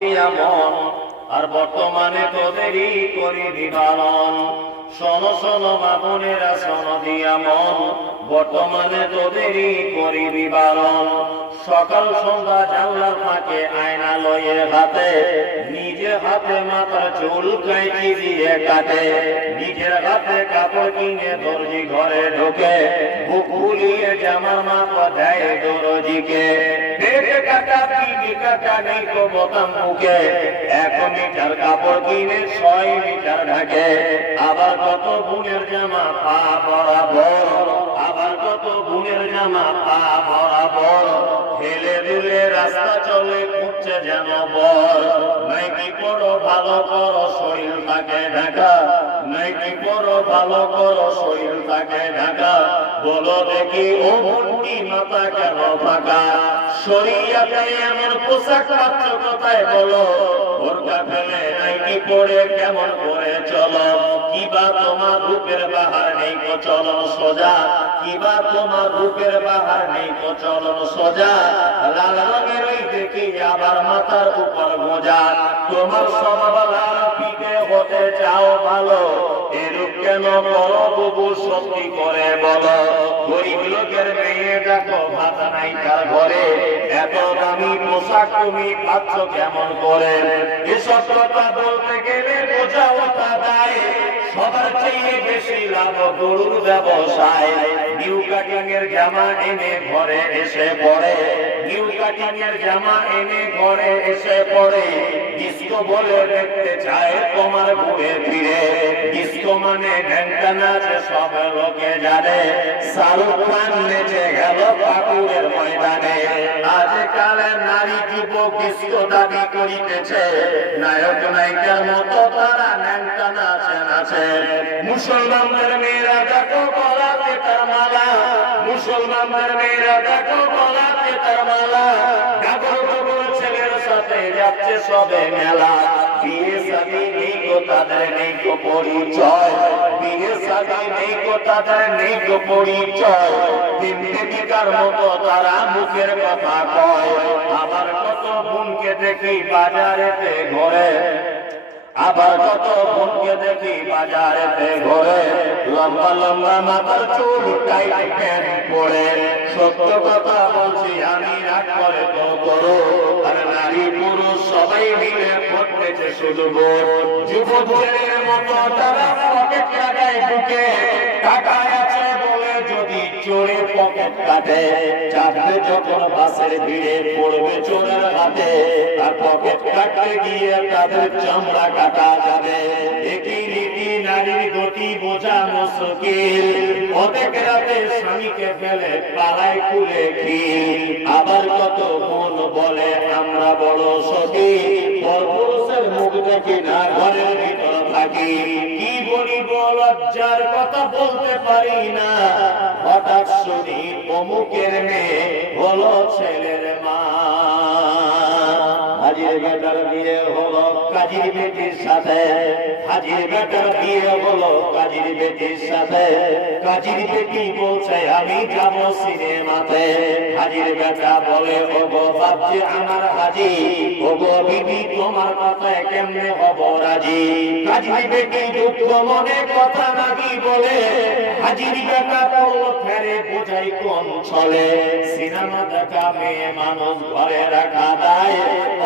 এমন আর বর্তমানে তোদেরই করিবি পালন। শোনো শোনো মা বোনেরা, শোনো দিয়া মন, বর্তমানে তোদেরই করিবি পালন। সকাল সন্ধ্যা জানলার ফাঁকে আয়না লয়ে হাতে, নিজে হাতে মাথার চুল কাইটি দিয়ে কাটে, নিজের হাতে কাপড় কিনে দর্জি ঘরে ঢোকে, বুক ফুলিয়ে জামার মাপ দেয় দরজিকে। পেট কাটা পিঠে কাটা নেই তো বোতাম মুখে, 1 মিটার কাপড় কিনে 6 মিটার ঢাকে। আবার কত বোনের জামা পা বরাবর, আবার কত বোনের জামা পা বরাবর, হেলে দুলে রাস্তা চলে খুঁজছে যেন বর। নাইটি পরো ভালো করো শরীর থাকে ঢাকা, নাইটি পরো ভালো করো শরীর থাকে ঢাকা। বলো দেখি ও মুন্ডি মাথা কেন ফাঁকা? শরীয়তে এমন পোশাক পাচ্ছ কোথায় বলো? বোরকা ফেলে নাইটি পরে কেমন করে চলো? কিবা তোমার রূপের বাহার নেই কো চলন সোজা, কিবা তোমার রূপের বাহার নেই কো চলন সোজা। লাল রঙের ওই দেখি আবার মাথার উপর গোঁজা, তোমার স্বভাব লাল পিঠে হতে চাও ভালো, এরূপ কেন করো বুবু সত্যি করে বলো? গরিব লোকের মেয়ে দেখো ভাত নাই তার ঘরে, এত দামি পোশাক তুমি পাচ্ছ কেমন করে? এসব কথা বলতে গেলে বোঝা ওঠা দেয়, সবার চেয়ে বেশি লাভ গরুর ব্যবসায়। নিউ কাটিং এর জামা এনে ঘরে এসে পড়ে, নিউ কাটিং এর জামা এনে ঘরে এসে পড়ে, ডিস্কো বলে দেখতে চায় তোমার ঘুরে ফিরে। ডিস্কো মানে ঘন্টা নাচ সব লোকে জানে, শাহরুখ খান নেচে গেল পাকুড়ের ময়দানে। আজকালের নারী যুবক ডিস্কো দাবি করিতেছে, নায়ক নায়িকার মতো তারা ন্যাংটা নাচে নাচে। মুসলমানদের মেয়েরা দেখো গলাতে তার মালা, মুসলমানদের মেয়েরা দেখো গলাতে তার মালা, গাগর গাগর ছেলের সাথে যাচ্ছে সবে মেলা। বিয়ে শাদী নেই গো তাদের নেই গো পরিচয়, বিয়ে শাদী নেই গো তাদের নেই গো পরিচয়। দিনদিকার মতো তারা মুখের কথা কয়। আবার কত বোনকে দেখি বাজারেতে ঘরে, আবার কত বোনকে দেখি বাজারেতে ঘরে, লম্বা লম্বা মাথার চুল টাইট প্যান্ট পরে। সত্য কথা বলছি আমি, রাগ করে তো করো। আর নারী পুরুষ সবাই মিলে করতেছে শুধু গোর। যুবক ছেলের মতো তারা পকেট লাগায় বুকে, টাকা আছে বলে যদি চোরে পকেট কাটে, চাপবে যখন বাসের ভিড়ে পড়বে চোরের হাতে, আর পকেট কাটতে গিয়ে তাদের চামড়া কাটা যাবে। একই রীতি নারীর গতি বোঝা মুশকিল, অনেক রাতে স্বামীকে ফেলে পালায় খুলে খিল। আবার কত বোন বলে আমরা বড় সখী, পরপুরুষের মুখ দেখি না ঘরের ভিতর থাকি। কি বলিব লজ্জার কথা বলতে পারি না, হঠাৎ শুনি অমুকের মেয়ে হলো ছেলের মা। হাজির বেটার বিয়ে হলো কাজীর বেটির সাথে, হাজির বেটার বিয়ে হলো কাজীর বেটির সাথে। কাজীর বেটি বলছে আমি যাব সিনেমাতে, হাজির বেটা বলে ও গো বাপজি আমার হাজি, ও গো বিবি তোমার কথায় কেমনে হব রাজি। কাজীর বেটি দুঃখ মনে কথা নাকি বলে, হাজির বেটা বলল ফেরে বোঝাই কোন ছলে। সিনেমা দেখা মেয়ে মানুষ ঘরে রাখা দায়,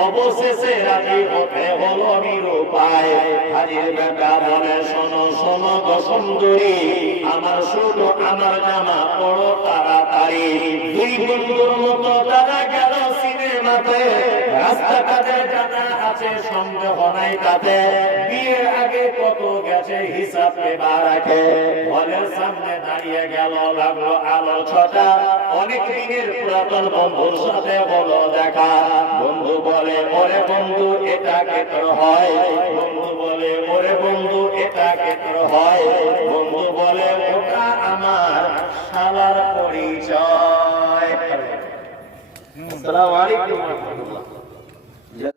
অবশেষে রাজি হতে হলো নিরুপায়। হাজির বেটা বলে শোনো শোনো গো সুন্দরী, আমার শুধু আমার জামা পড়ো তাড়াতাড়ি। দুই বন্ধুর মতো তারা গেল সিনেমাতে, রাস্তাঘাটে জানা আছে সন্দেহ নাই তাতে। বিয়ের আগে কত গেছে হিসাব পেবা রাখে, হলের সামনে দাঁড়িয়ে গেল লাগলো আলো ছটা। অনেক দিনের পুরাতন বন্ধুর সাথে হলো দেখা, বন্ধু বলে ওরে বন্ধু এটা কে তোর হয়, বন্ধু বলে ওরে বন্ধু এটা